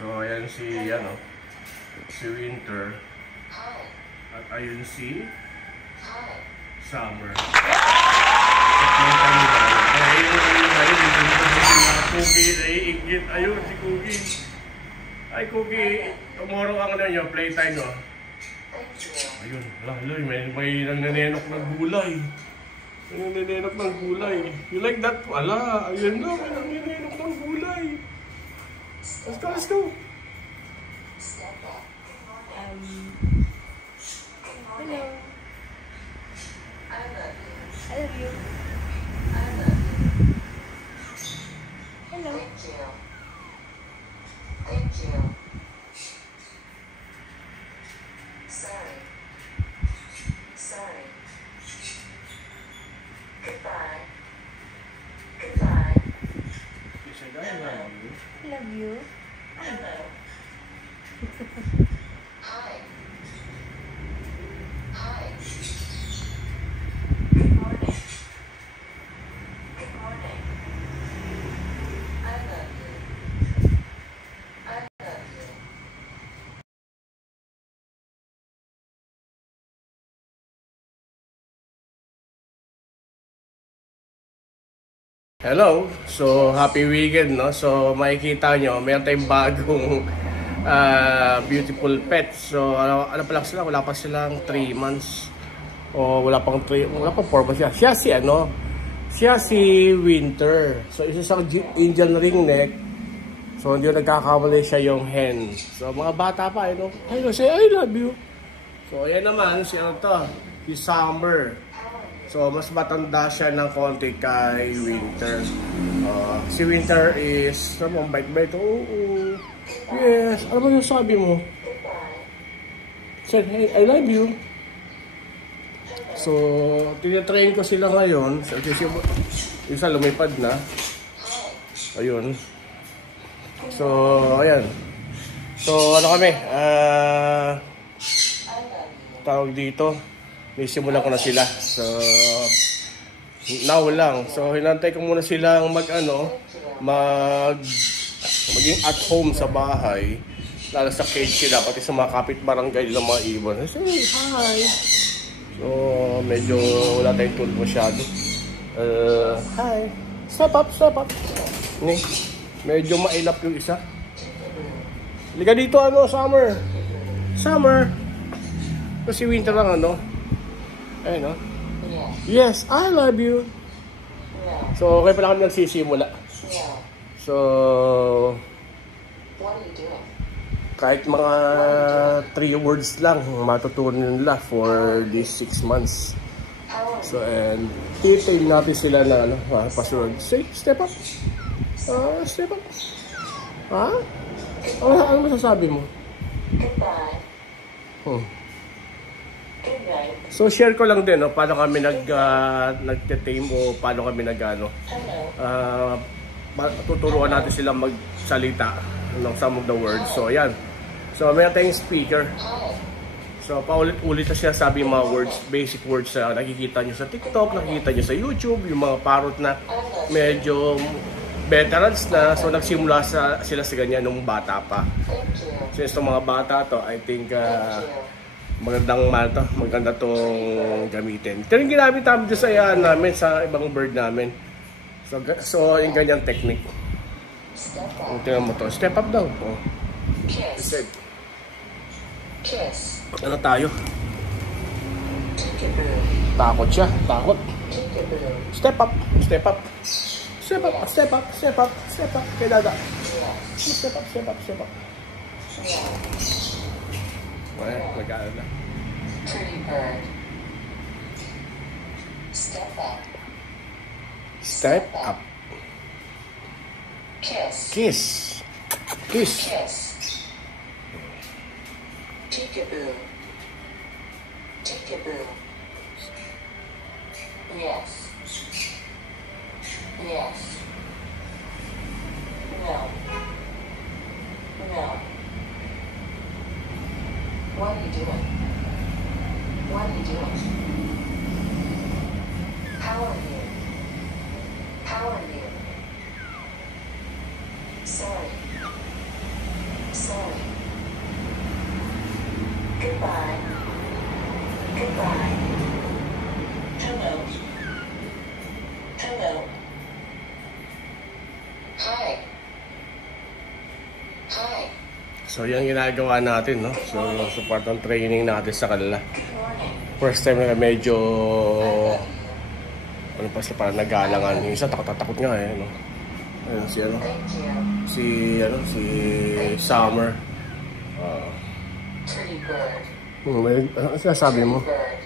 So, ayan si, si Winter. At ayun si Summer. Cookie, naiingit. Ayun si Cookie. Ay, Cookie, tomorrow ang nyo, playtime nyo. Ayun, may nanenenok ng gulay. May nanenenok ng gulay. You like that? Wala, ayun na, may nanenenok ng gulay. Let's go, let's go. Hello. I love you. Hello. Thank you. Sorry. Goodbye. You said I love you. Love you. Hello. Hi. Good morning. I love you. Hello, so happy weekend, no? So makikita nyo, mayroon tayong bagong beautiful pet. So ano pa lang sila, wala pa silang 3 months. O wala pang 4 months siya. Siya si Winter. So isa sa Indian ringneck. So hindi nagkakamali siya yung hen. So mga bata pa, hello, say I love you. So ayan naman, si Summer. So, mas matanda siya ng konti kay Winter. Si Winter is, bait-bait. Oo. Yes. Ano ba yung sabi mo? Said, hey, I love you. So, tinatrain ko sila ngayon. So, isa lumipad na. Ayun. So, ayan. So, ano kami? Tawag dito. Nisimulan ko na sila. So, now lang. So, hinantay ko muna silang maging at home sa bahay. Lalo sa cage sila, pati sa mga kapitbarangay ng mga ibon. Say, hi! So, medyo wala tayong tulog masyado. Hi! Step up! Medyo mailap yung isa. Liga dito, Summer! Summer! Kasi Winter lang, ayun, no? Yes, I love you. So, okay pa lang kami nagsisimula. So, kahit mga 3 words lang matutunan nila for these 6 months. So, and titail natin sila na password. Say, step up. Step up. Ha? Ano masasabi mo? Goodbye. So share ko lang din paano kami nagte-tame o paano kami tuturuan natin sila magsalita ng some of the words. So ayan. So may tayong speaker. So paulit-ulit na siya sabi yung mga words, basic words na nakikita nyo sa TikTok, nakikita nyo sa YouTube, yung mga parrot na medyo veterans na. So nagsimula sila sa ganyan nung bata pa. Since itong mga bata to, I think maganda tong gamitin. Ito yung ginamit namin namin sa ibang bird namin. So yung ganyang technique. Tingnan mo to. Step up daw. Kiss. Ano tayo? Takot siya. Takot. Step up. Kay dada. Step up. Nag-aaral na. Pretty bird. Step up. Kiss. Peekaboo. Yes. No. What are you doing? How are you? Sorry. slowly. Goodbye. Goodbye. Hello. Hello. Hi. Hi. So yan ginagawa natin, no? So support ang training natin sa kanila. Good morning. First time na medyo ano pa sila, parang nagalangan. Yung isa takot nga eh, no? Ayun si ano? Thank you. Si Summer. Pretty bird. Ano sinasabi mo? Bird.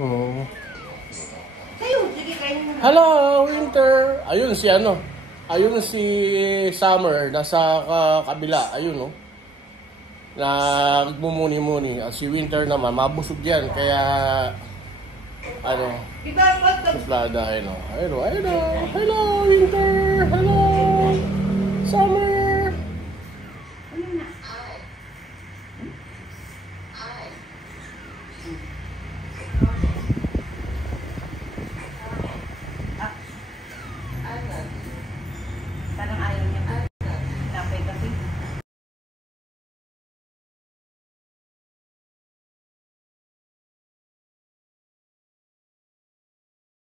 Oo. Kayo, sige kayo na. Hello, Winter! Ayun si ano? Ayun si Summer, nasa kabila. Ayun, no? Nagmumuni-muni. Si Winter naman, mabusog yan. Kaya, ano, Diba, what the... suplada, ayun, no? Ayun, no? Hello, Winter! Hello! Summer! Hi. Hi.